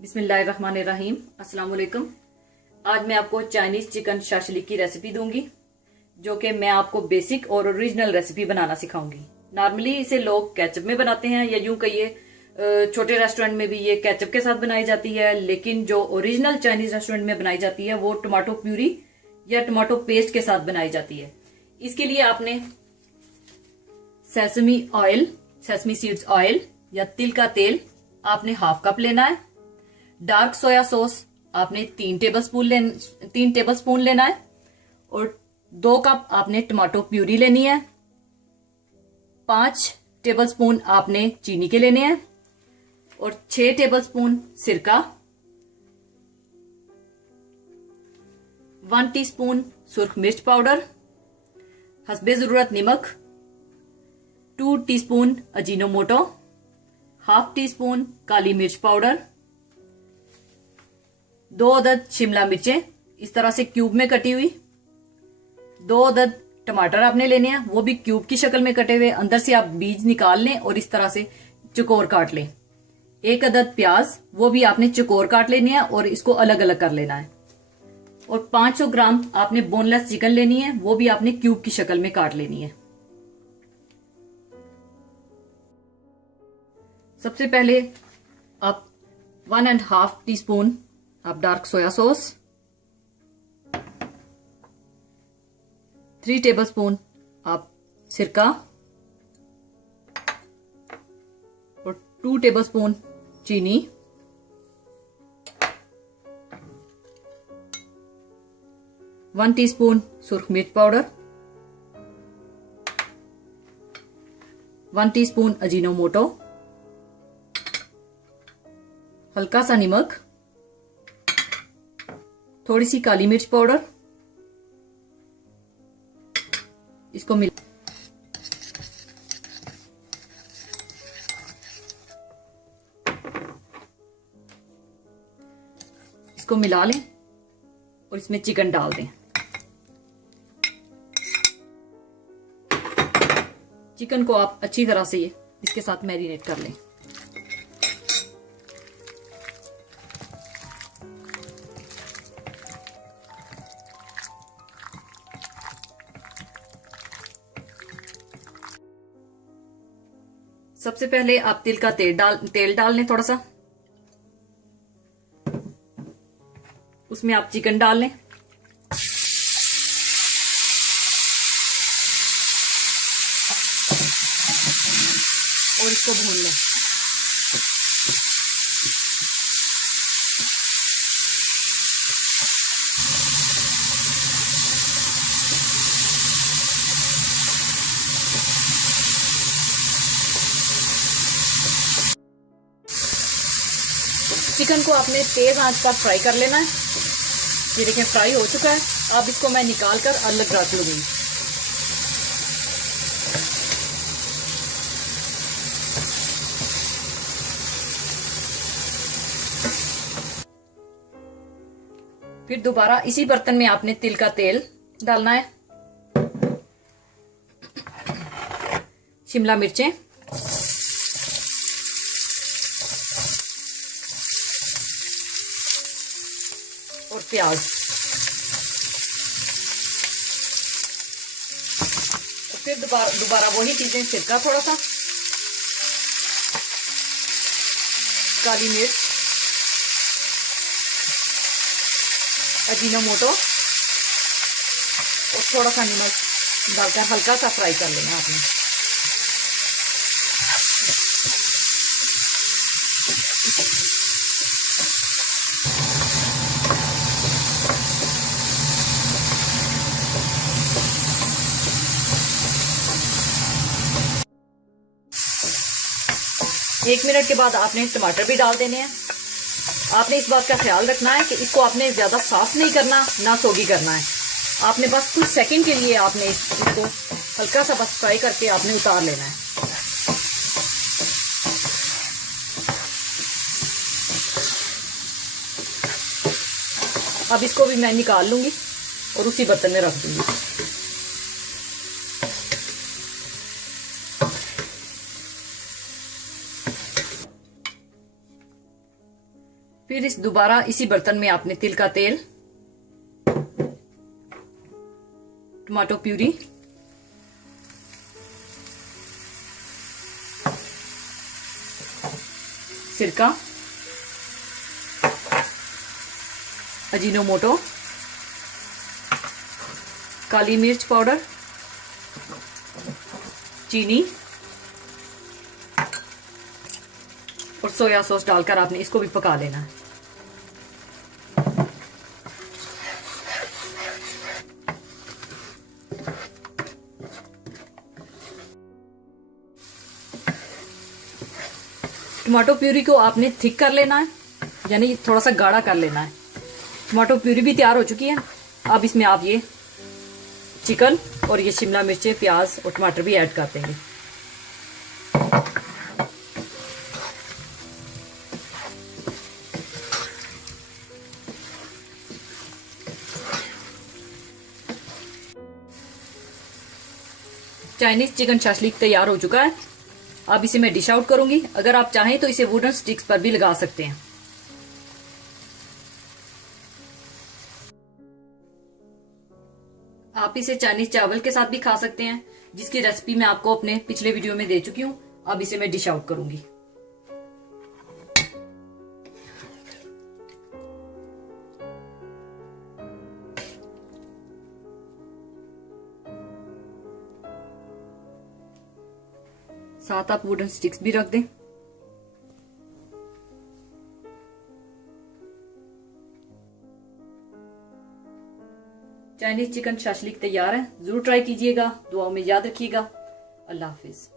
बिस्मिल्लाहिर्रहमानिर्रहीम। अस्सलाम वालेकुम। आज मैं आपको चाइनीज चिकन शाशलिक की रेसिपी दूंगी, जो कि मैं आपको बेसिक और ओरिजिनल रेसिपी बनाना सिखाऊंगी। नॉर्मली इसे लोग केचप में बनाते हैं, या यूं कहिए छोटे रेस्टोरेंट में भी ये केचप के साथ बनाई जाती है, लेकिन जो ओरिजिनल चाइनीज रेस्टोरेंट में बनाई जाती है वो टमाटो प्यूरी या टमाटो पेस्ट के साथ बनाई जाती है। इसके लिए आपने सेसमी सीड्स ऑयल या तिल का तेल आपने हाफ कप लेना है। डार्क सोया सॉस आपने 3 टेबलस्पून लेना है, और 2 कप आपने टमाटो प्यूरी लेनी है। 5 टेबलस्पून आपने चीनी के लेने हैं, और 6 टेबलस्पून सिरका, 1 टीस्पून सुर्ख मिर्च पाउडर, हस्बे जरूरत नमक, 2 teaspoon Ajinomoto, half teaspoon काली मिर्च पाउडर, 2 अदद शिमला मिर्चें इस तरह से क्यूब में कटी हुई, 2 अदद टमाटर आपने लेने हैं, वो भी क्यूब की शक्ल में कटे हुए, अंदर से आप बीज निकाल लें और इस तरह से चौकोर काट लें। 1 अदद प्याज, वो भी आपने चौकोर काट लेनी है और इसको अलग अलग कर लेना है। और 500 ग्राम आपने बोनलेस चिकन लेनी है, वो भी आपने क्यूब की शक्ल में काट लेनी है। सबसे पहले आप 1.5 टीस्पून आप डार्क सोया सॉस, 3 टेबलस्पून आप सिरका, और 2 टेबलस्पून चीनी, 1 टीस्पून सुर्ख मिर्च पाउडर, 1 टीस्पून अजीनोमोटो, हल्का सा नमक, थोड़ी सी काली मिर्च पाउडर, इसको मिला लें और इसमें चिकन डाल दें। चिकन को आप अच्छी तरह से इसके साथ मैरिनेट कर लें। सबसे पहले आप तिल का तेल डाल लें थोड़ा सा, उसमें आप चिकन डाल लें, और इसको भून लें। चिकन को आपने तेज आंच पर फ्राई कर लेना है। ये देखें फ्राई हो चुका है। अब इसको मैं निकाल कर अलग रख लूंगी। फिर दोबारा इसी बर्तन में आपने तिल का तेल डालना है, शिमला मिर्चें, और प्याज, और फिर दोबारा वही चीजें, सिरका थोड़ा सा, काली मिर्च, अजीनोमोटो और थोड़ा सा नमक डालकर हल्का सा फ्राई कर लेना आपने। एक मिनट के बाद आपने टमाटर भी डाल देने हैं। आपने इस बात का ख्याल रखना है कि इसको आपने ज्यादा सॉफ्ट नहीं करना, ना सोगी करना है। आपने बस कुछ सेकंड के लिए आपने इसको हल्का सा बस फ्राई करके आपने उतार लेना है। अब इसको भी मैं निकाल लूंगी और उसी बर्तन में रख दूंगी। फिर इस दोबारा इसी बर्तन में आपने तिल का तेल, टमाटो प्यूरी, सिरका, अजीनोमोटो, काली मिर्च पाउडर, चीनी और सोया सॉस डालकर आपने इसको भी पका लेना है। टमाटो प्यूरी को आपने थिक कर लेना है, यानी थोड़ा सा गाढ़ा कर लेना है। टमाटो प्यूरी भी तैयार हो चुकी है। अब इसमें आप ये चिकन और ये शिमला मिर्चें, प्याज और टमाटर भी ऐड कर देंगे। चाइनीज चिकन शाशलिक तैयार हो चुका है। अब इसे मैं डिश आउट करूंगी। अगर आप चाहें तो इसे वुडन स्टिक्स पर भी लगा सकते हैं। आप इसे चाइनीज चावल के साथ भी खा सकते हैं, जिसकी रेसिपी मैं आपको अपने पिछले वीडियो में दे चुकी हूं। अब इसे मैं डिश आउट करूंगी। साथ आप वुडन स्टिक्स भी रख दें। चाइनीज चिकन शाशलिक तैयार है। जरूर ट्राई कीजिएगा। दुआओं में याद रखिएगा। अल्लाह हाफिज।